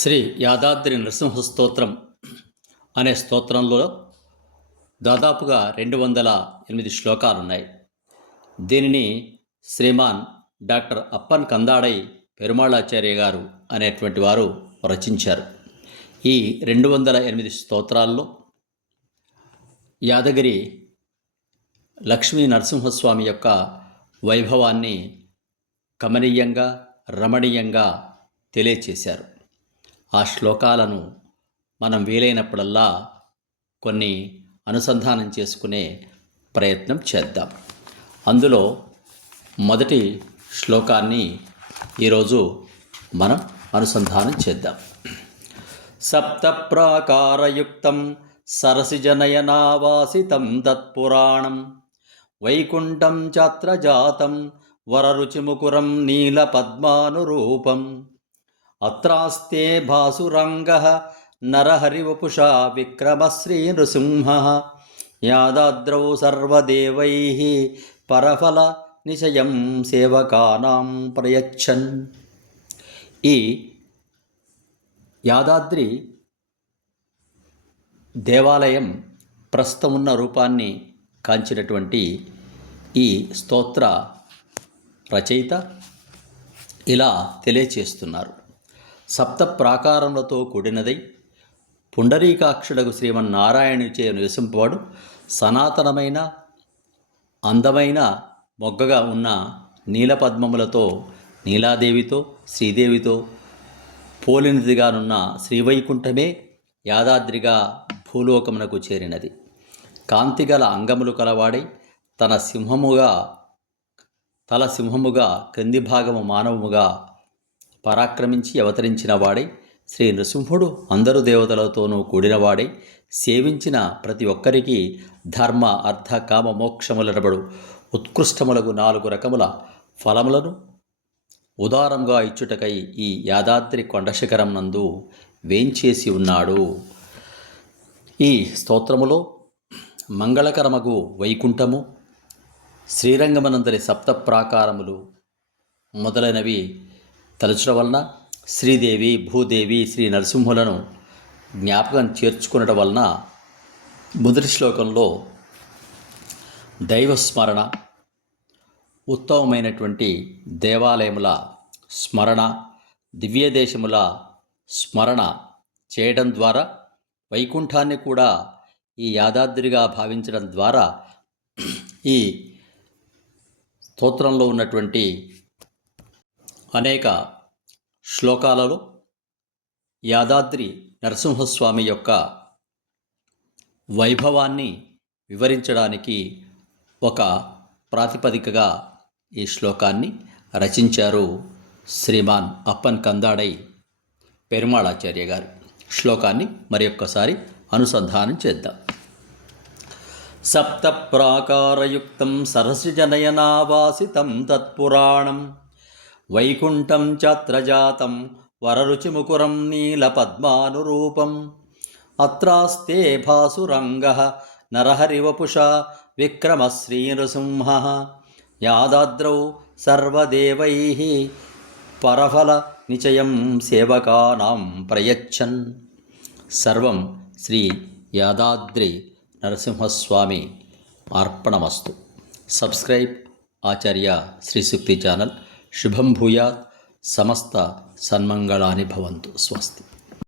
శ్రీ యాదాద్రి నరసింహ స్తోత్రం అనే స్తోత్రంలో దాదాపుగా 208 శ్లోకాలున్నాయి. దీనిని శ్రీమాన్ డాక్టర్ అప్పన్ కందాడై పెరుమాళాచార్య గారు అనేటువంటి వారు రచించారు. ఈ 208 స్తోత్రాల్లో యాదగిరి లక్ష్మీ నరసింహస్వామి యొక్క వైభవాన్ని కమనీయంగా రమణీయంగా తెలియచేశారు. ఆ శ్లోకాలను మనం వీలైనప్పుడల్లా కొన్ని అనుసంధానం చేసుకునే ప్రయత్నం చేద్దాం. అందులో మొదటి శ్లోకాన్ని ఈరోజు మనం అనుసంధానం చేద్దాం. సప్త ప్రాకారయుక్తం సరసిజనయనావాసితం తత్పురాణం వైకుంఠం చాత్ర జాతం వరరుచిముకురం నీలపద్మానురూపం అత్రాస్తే భాసురంగః నరహరివపుషా విక్రమశ్రీ నృసింహః యాదాద్రౌ సర్వదేవైః పరఫల నిశయం సేవకానాం ప్రయచ్చన్. ఈ యాదాద్రి దేవాలయం ప్రస్తుతం ఉన్న రూపాన్ని కాంచినటువంటి ఈ స్తోత్ర రచయిత ఇలా తెలియచేస్తున్నారు. సప్త ప్రాకారములతో కూడినదై పుండరీకాక్షుడగు శ్రీమన్నారాయణుచే నివసింపబడు సనాతనమైన అందమైన మొగ్గగా ఉన్న నీలపద్మములతో నీలాదేవితో శ్రీదేవితో పోలినదిగానున్న శ్రీవైకుంఠమే యాదాద్రిగా భూలోకమునకు చేరినది. కాంతిగల అంగములు కలవాడై తల సింహముగా క్రింది భాగము మానవముగా పరాక్రమించి అవతరించిన వాడై శ్రీ నృసింహుడు అందరు దేవతలతోనూ కూడినవాడై సేవించిన ప్రతి ఒక్కరికి ధర్మ అర్థ కామ మోక్షములనబడు ఉత్కృష్టములకు 4 రకముల ఫలములను ఉదారంగా ఇచ్చుటకై ఈ యాదాద్రి కొండశిఖరం నందు వేంచేసి ఉన్నాడు. ఈ స్తోత్రములో మంగళకరమగు వైకుంఠము, శ్రీరంగమనందరి సప్త ప్రాకారములు మొదలైనవి తలుచడం వలన శ్రీదేవి భూదేవి శ్రీ నరసింహులను జ్ఞాపకం చేర్చుకునడం వలన మొదటి శ్లోకంలో దైవస్మరణ, ఉత్తమమైనటువంటి దేవాలయముల స్మరణ, దివ్యదేశముల స్మరణ చేయడం ద్వారా వైకుంఠాన్ని కూడా ఈ యాదాద్రిగా భావించడం ద్వారా ఈ స్తోత్రంలో ఉన్నటువంటి అనేక శ్లోకాలలో యాదాద్రి నరసింహస్వామి యొక్క వైభవాన్ని వివరించడానికి ఒక ప్రాతిపదికగా ఈ శ్లోకాన్ని రచించారు శ్రీమాన్ అప్పన్ కందాడై పెరుమాళాచార్య గారు. శ్లోకాన్ని మరి ఒక్కసారి అనుసంధానం చేద్దాం. సప్త ప్రాకారయుక్తం సరసిజనయనావాసితం తత్పురాణం వైకుంఠం చాత్ర జాతం వరరుచిముకురం నీలపద్మానురూపం అత్రాస్తే భాసురంగః నరహరివపుషా విక్రమశ్రీ నృసింహః యాదాద్రౌ సర్వదేవైః పరఫల నిచయం సేవకానాం ప్రయచ్చన్. సర్వం శ్రీ యాదాద్రి నరసింహస్వామి అర్పణమస్తు. సబ్స్క్రైబ్ ఆచార్య శ్రీ సూక్తి ఛానల్. శుభం భూయాత్. సమస్త సన్మంగళాని భవంతు. స్వస్తి.